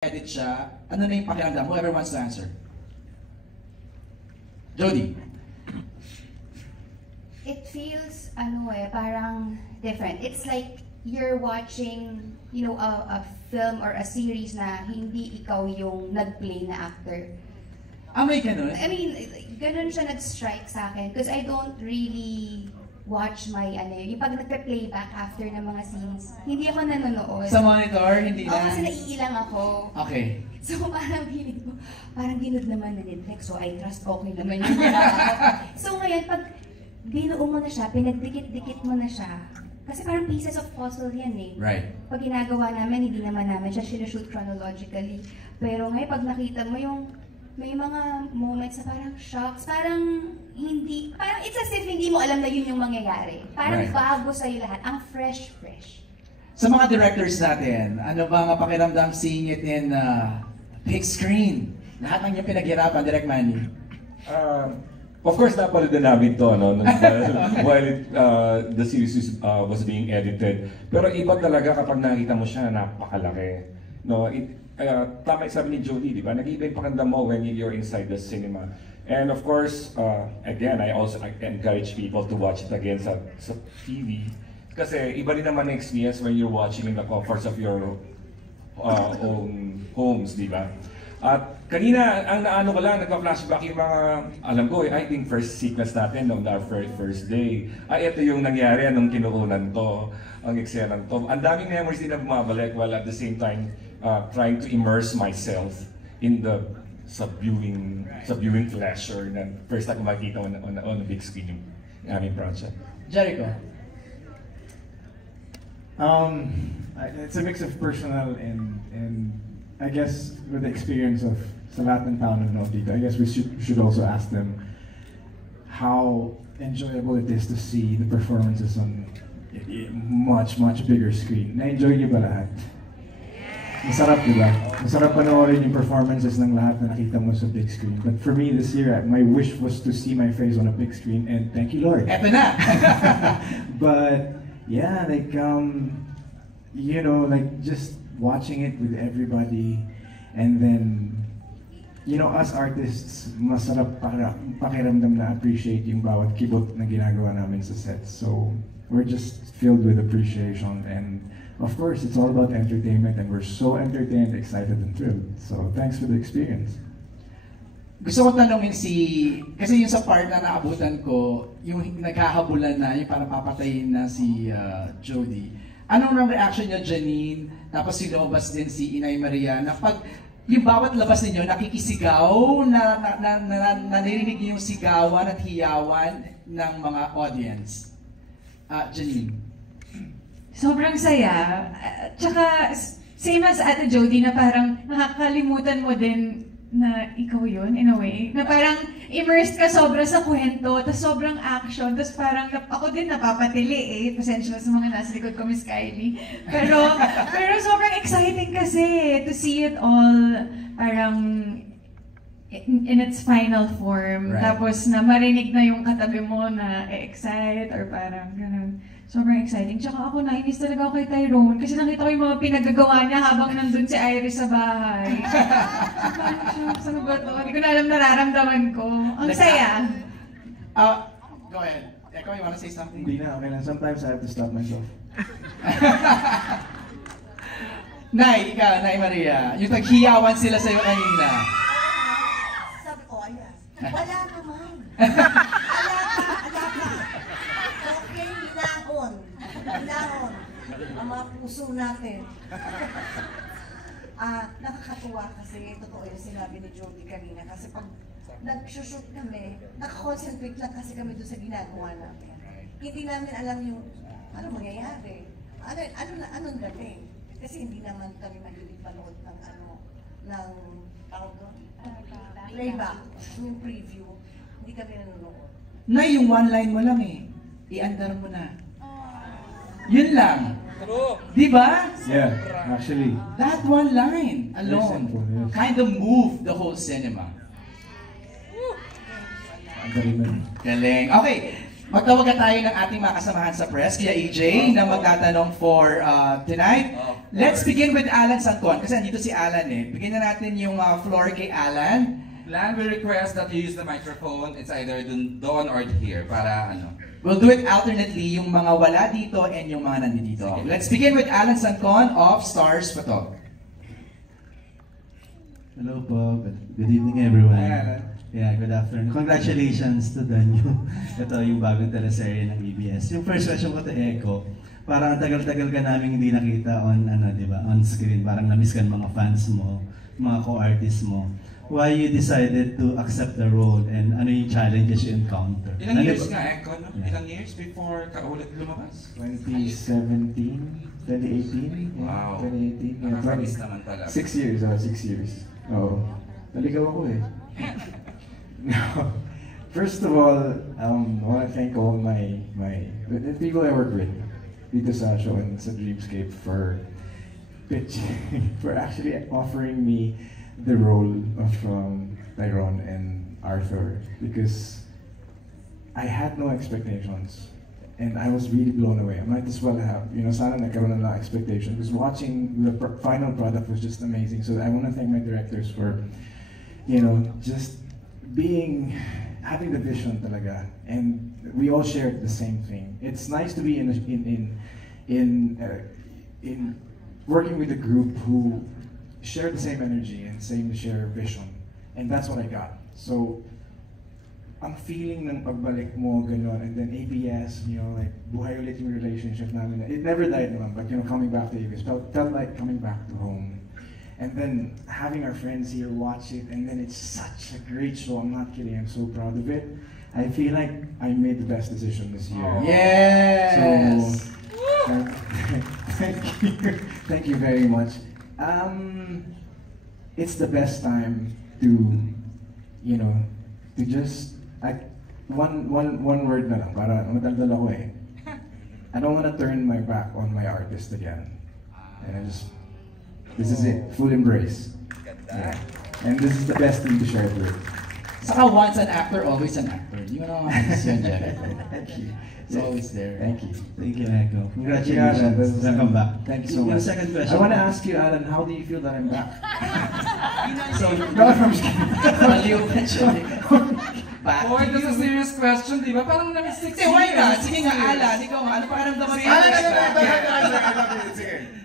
edit siya, ano na yung pakiramdam? Whoever wants to answer. Jody. It feels, parang different. It's like you're watching, a film or a series na hindi ikaw yung nag-play na actor. May ganun? I mean, ganun siya nag-strike sa akin because I don't really watch my, yung pag nagpe-playback after ng mga scenes, hindi ako nanonood. Sa monitor, hindi na? Oo, kasi naiilang ako. Okay. So parang feeling ko, parang ginod naman na Netflix, so I trust okay naman yung ginagawa. So ngayon, pag binuo mo na siya, pinagdikit-dikit mo na siya, kasi parang pieces of puzzle yan eh. Right. Pag ginagawa namin, hindi naman namin siya sinushoot chronologically. Pero ngayon, pag nakita mo yung may mga moments na parang shocks, parang it's as if hindi mo alam na yun yung mangyayari. Parang right. Bago sa'yo lahat, ang fresh. Sa mga directors natin, ano ba ang pakiramdam seeing it in big screen? Lahat ng yung pinaghirapan, Direk Manny. Of course, napanood na namin to while the series was being edited. Pero iba talaga kapag nakita mo siya na napakalaki. No, tama yung sabi ni Jody, di ba? Nag-iba yung pakiramdam mo when you're inside the cinema. And of course, again, I encourage people to watch it again sa TV. Kasi iba rin naman ang experience when you're watching in the comforts of your own homes, di ba? At kanina, ang naano ko lang, nagpa-flashback yung mga, alam ko, I think first sequence natin on our first day. Ito yung nangyari nung kinuunan to, ang eksenan to. Ang daming memories din na bumabalik while at the same time trying to immerse myself in the subviewing pleasure na first time makikita on a big screen yung aming project. Jericho. It's a mix of personal and I guess with the experience of sa lahat ng tao na nanood dito, I guess we should also ask them how enjoyable it is to see the performances on a much bigger screen. Na-enjoy niyo ba lahat? Masarap, di ba? Masarap panoorin yung performances ng lahat na nakita mo sa big screen. But for me this year, my wish was to see my face on a big screen, and thank you, Lord. Eto na! But yeah, just watching it with everybody, and then, us artists, masarap pakiramdam na appreciate yung bawat kibot na ginagawa namin sa set. So, we're just filled with appreciation, and of course, it's all about entertainment, and we're so entertained, excited, and thrilled. So, thanks for the experience. Gusto ko tanongin kasi yung sa part na naabutan ko, yung naghahabulan na, yung parang papatayin na si Jody. Anong reaction niyo, Janine? Tapos sinobas din si Inay Maria na pag yung bawat labas ninyo nakikisigaw, naririnig niyo yung sigawan at hiyawan ng mga audience. Janine. Sobrang saya. Tsaka same as Ate Jody na parang nakakalimutan mo din na ikaw yun, in a way. Na parang immersed ka sobra sa kwento, tapos sobrang action, tapos parang ako din napapatili eh. Pasensya na sa mga nasa likod ko, Miss Kylie. Pero sobrang exciting kasi to see it all parang in its final form. Right. Tapos na marinig na yung katabi mo na excite or parang ganun. Sobrang exciting. Tsaka ako nainis talaga ako kay Tyrone kasi nakita ko yung mga pinagagawa niya habang nandun si Iris sa bahay. Saan ba ito? Hindi ko na alam nararamdaman ko. Ang saya. Go ahead. Eko, you wanna say something? Hindi na, okay lang. Sometimes I have to stop myself. Nay, ikaw, Nay Maria. Yung taghiyawan sila sa'yo kanina. Sabi ko, ayan. Wala naman. Wala ka. Okay, hinahon. Ang mga puso natin. Nakakatuwa kasi totoo yung sinabi ni Jody kanina. Kasi pag nag-shoot kami, nakakonsentrate lang kasi kami doon sa ginagawa namin. Hindi namin alam yung ano mangyayari. Anong dating? Kasi hindi naman kami mahilig panood ng tawag doon? Playback, yung preview. Hindi kami nanonood. Na yung one line mo lang eh. Iandar mo na. Yun lang. Di ba? Yeah, actually. That one line alone kind of moved the whole cinema. Ang galing. Galing. Okay. Magtawagan tayo ng ating mga kasamahan sa press, kaya AJ, na magtatanong for tonight. Let's begin with Alan Sancon, kasi andito si Alan eh. Bigyan na natin yung floor kay Alan. Lan, we request that you use the microphone. It's either doon or here para ano. We'll do it alternately, yung mga wala dito and yung mga nandito. Let's begin with Alan Sancon of Stars Photo. Hello po. Good evening everyone. Hi, Alan. Yeah, good afternoon. Congratulations to the new, ito yung bagong teleserye ng EBS. Yung first question ko to Echo, parang tagal-tagal ka namin hindi nakita on, di ba, on screen. Parang na-miss ka ng mga fans mo, mga co-artists mo. Why you decided to accept the role and ano yung challenges you encounter? Ilang years nga, Echo, no? Ilang years before ka ulit lumabas? 2017, 2018. Wow. 2018. Yeah, Nakakamiss naman talaga. 6 years, 6 years. Oo. Naligaw ako eh. No. First of all, I want to thank all the people I work with dito sa show and sa Dreamscape for pitching, for actually offering me the role of Tyrone and Arthur, because I had no expectations and I was really blown away. I might as well have, sana nagkaroon na expectation, because watching the final product was just amazing. So I want to thank my directors for, just having the vision talaga, and we all shared the same thing. It's nice to be in working with a group who share the same energy and same share vision, and that's what I got. So ang feeling ng pagbalik mo ganon, and then ABS, like buhay ulit yung relationship namin. It never died naman, but coming back to ABS felt like coming back to home. And then having our friends here watch it, and then it's such a great show. I'm not kidding. I'm so proud of it. I feel like I made the best decision this year. Yes. So thank you very much. It's the best time to just one word na lang para madaldal ako eh. I don't want to turn my back on my artist again, and this is it, full embrace. Yeah. And this is the best thing to share it with. Saka once an actor, always an actor. Di mo naman makamis yun, Jericho. Thank you. It's always there. Thank you. Thank you, Echo. Thank you, Alan. Congratulations. Welcome back. Thank you so Yung much. second question. I want to ask you, Alan, how do you feel that I'm back? No, I'm just kidding. Maliw ka, Jericho. Back Boy, to that's a you. serious question, di ba? Parang na-miss 6 Hindi, why not? Sige nga, Alan. Ikaw nga, ano pakiramdaman mo?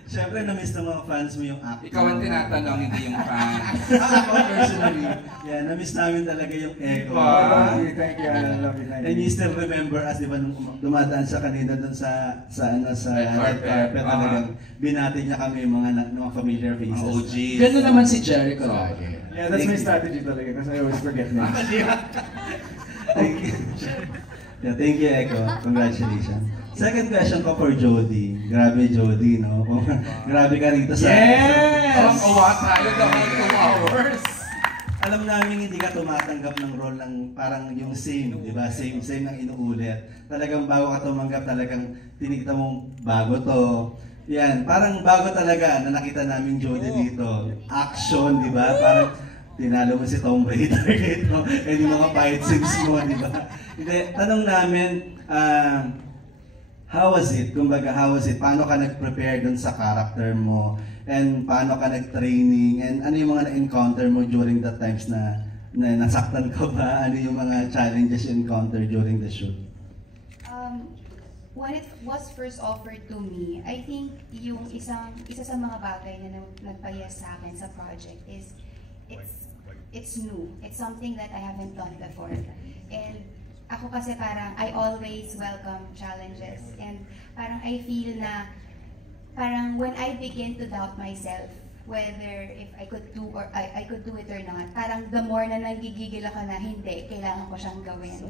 Siyempre, na-miss ng mga fans mo yung acting. Ikaw ang tinatanong, hindi yung fan. Ako personally, na-miss namin talaga yung Echo. Wow. Thank you, Alan. Love you, thank And you you. still remember us, di ba, nung dumadaan siya kanina doon sa Red red carpet. carpet, talagang binati niya kami yung mga familiar faces. OG. Ganun naman si Jericho lagi. Yeah, that's my strategy talaga, because I always forget names. Thank you. Yeah, thank you, Echo. Congratulations. Second question ko for Jody. Grabe, Jody, no? Grabe ka rito sa... Yes! Parang uwa tayo the whole 2 hours. Alam namin hindi ka tumatanggap ng role ng parang yung same, di ba? Same ang inuulit. Talagang bago ka tumanggap, talagang tinikita mong bago to. Yan, parang bago talaga na nakita namin Jody dito. Action, di ba? Parang tinalo mo si Tomb Raider dito. And yung mga fight scenes mo, di ba? Hindi, tanong namin, how was it? Kumbaga, how was it? Paano ka nag-prepare dun sa character mo? And paano ka nag-training? And ano yung mga na-encounter mo during the times na nasaktan ka ba? Ano yung mga challenges you encounter during the shoot? When it was first offered to me, I think yung isa sa mga bagay na nagpa-yes sa akin sa project is it's new. It's something that I haven't done before. And ako kasi parang I always welcome challenges, and parang I feel na parang when I begin to doubt myself whether if I could do or I could do it or not, parang the more na nagigigil ako na hindi, kailangan ko siyang gawin.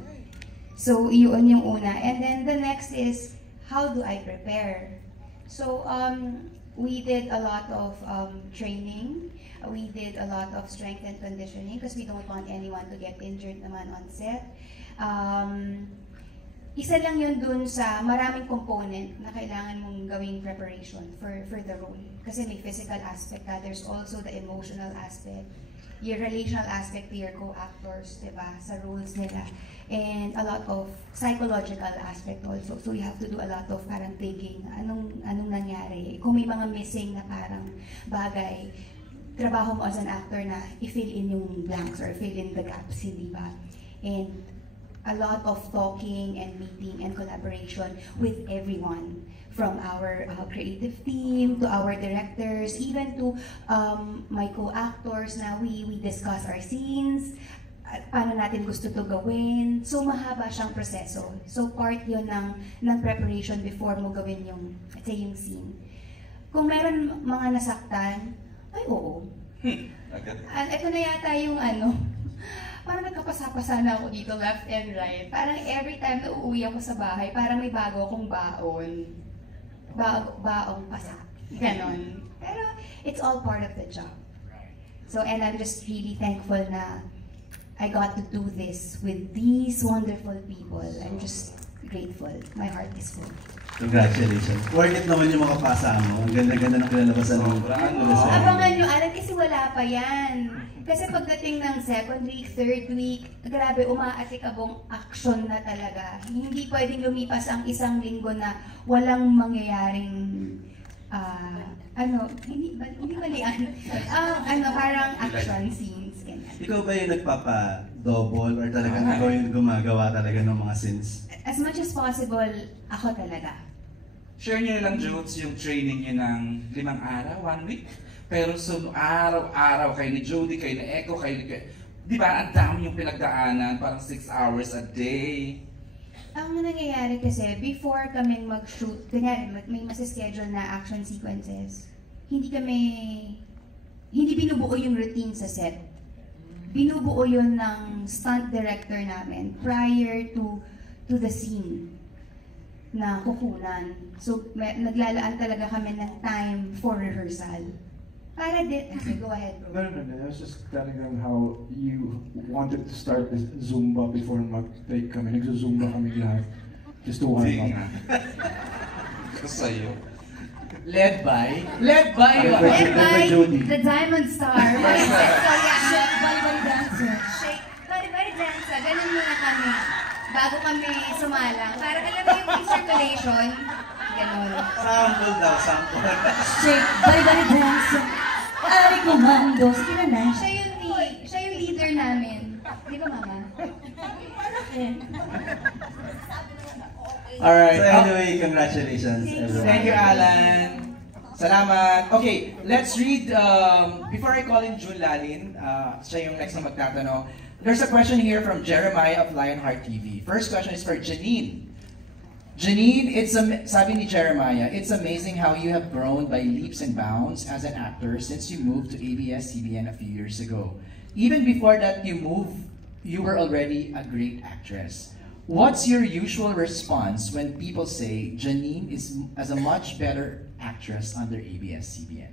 So yun yung una. And then the next is, how do I prepare? So we did a lot of training. We did a lot of strength and conditioning because we don't want anyone to get injured naman on set. Isa lang yun dun sa maraming component na kailangan mong gawing preparation for the role. Kasi may physical aspect na, there's also the emotional aspect. your relational aspect to your co-actors, diba, sa roles nila. And a lot of psychological aspect also. So you have to do a lot of parang digging. Anong nangyari? Kung may mga missing na parang bagay, trabaho mo as an actor na i-fill in yung blanks or fill in the gaps, hindi ba? And a lot of talking and meeting and collaboration with everyone. From our creative team, to our directors, even to my co-actors na we discuss our scenes, paano natin gusto to gawin. So mahaba siyang proseso. So part yun ng preparation before mo gawin yung, let's say, yung scene. Kung meron mga nasaktan, ay oo. Ito na yata yung parang nagkapasa-pasa na ako dito left and right. Parang every time na uuwi ako sa bahay, parang may bago akong baon. Baong pasa. Ganon. Pero it's all part of the job. So, and I'm just really thankful na I got to do this with these wonderful people. I'm just grateful. My heart is full. Congratulations. Worth it naman yung mga pasa mo. Ang ganda-ganda ng kinalabasan mo. Abangan nyo, Alan, kasi wala pa yan. Kasi pagdating ng second week, third week, grabe, umaatikabong action na talaga. Hindi pwedeng lumipas ang isang linggo na walang mangyayaring hindi malian. Parang action scenes. Ikaw ba yung nagpapa-double or talagang ikaw yung gumagawa talaga ng mga scenes? As much as possible, ako talaga. Share niyo lang, Jodes, yung training niyo ng 5 araw, 1 week. Pero araw-araw kayo ni Jody, kayo ni Echo, kayo ni... Di ba, ang dami yung pinagdaanan, parang 6 hours a day. Ang nangyayari kasi, before kami mag-shoot, ganyan, may masischedule na action sequences, hindi binubuo yung routine sa set. Binubuo yun ng stunt director namin prior to the scene na kukunan. So, naglalaan talaga kami ng time for rehearsal. Para din, go ahead. No, I was just telling them how you wanted to start this Zumba before mag-take kami. Nagzo-Zumba kami lahat. Just to warm up. Sa'yo. Led by Jody. The Diamond Star. Shake Bye Dancer. Bye Dancer. Ganun muna kami. Bago kami sumalang. Para alam mo yung circulation. Ganun. Sample daw, sample. Shake Bye Dancer. Ari Comando. Sige na. Siya yung leader namin. Di ba, Mama? Alright. So anyway, congratulations everyone. Thank you, Alan. Salamat. Okay, let's read, before I call in June Lalin, siya yung next na magtatanong. There's a question here from Jeremiah of Lionheart TV. First question is for Janine. Janine, sabi ni Jeremiah, it's amazing how you have grown by leaps and bounds as an actor since you moved to ABS-CBN a few years ago. Even before that you were already a great actress. What's your usual response when people say Janine is a much better actress under ABS-CBN?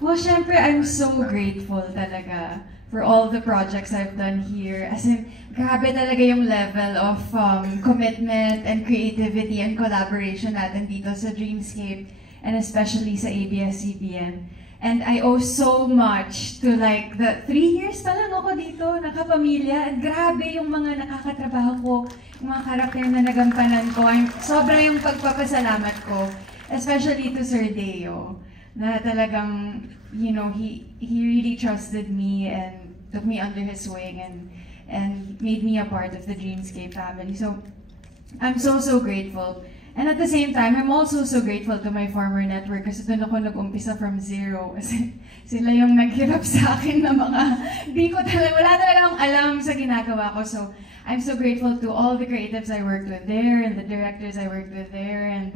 Well, syempre, I'm so grateful talaga for all the projects I've done here. As in, grabe talaga yung level of commitment and creativity and collaboration natin dito sa Dreamscape and especially sa ABS-CBN. And I owe so much to like the 3 years pa lang ako dito, nakapamilya. And grabe yung mga nakakatrabaho ko, yung mga karakter na nagampanan ko. Sobra yung pagpapasalamat ko, especially to Sir Deo, na talagang, you know, he really trusted me and took me under his wing and made me a part of the Dreamscape family. So I'm so grateful. And at the same time, I'm also so grateful to my former network kasi doon ako nag-umpisa from zero. Kasi sila yung naghirap sa akin na mga, wala talaga akong alam sa ginagawa ko. So I'm so grateful to all the creatives I worked with there and the directors I worked with there. And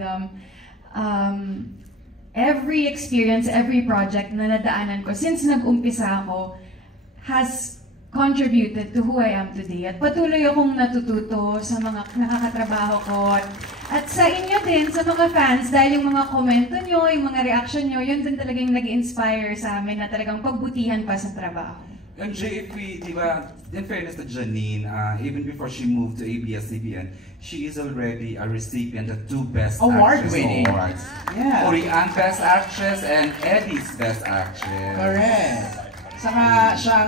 every experience, every project na nadaanan ko since nag-umpisa ako has contributed to who I am today. At patuloy akong natututo sa mga nakakatrabaho ko. At sa inyo din, sa mga fans, dahil yung mga komento nyo, yung mga reaction nyo, yun din talagang nag-inspire sa amin na talagang pagbutihan pa sa trabaho. Yung JFP, di ba, in fairness to Janine, even before she moved to ABS-CBN, she is already a recipient of 2 Best Actress Award-winning. awards. Yeah. Korean Best Actress and Eddie's Best Actress. Correct. Saka siyang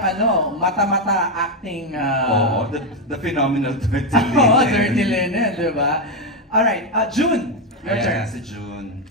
mata-mata acting. Oh, the phenomenal Dirty Oo, Linen. Dirty Linen, di ba? Alright, June, your turn. Si June.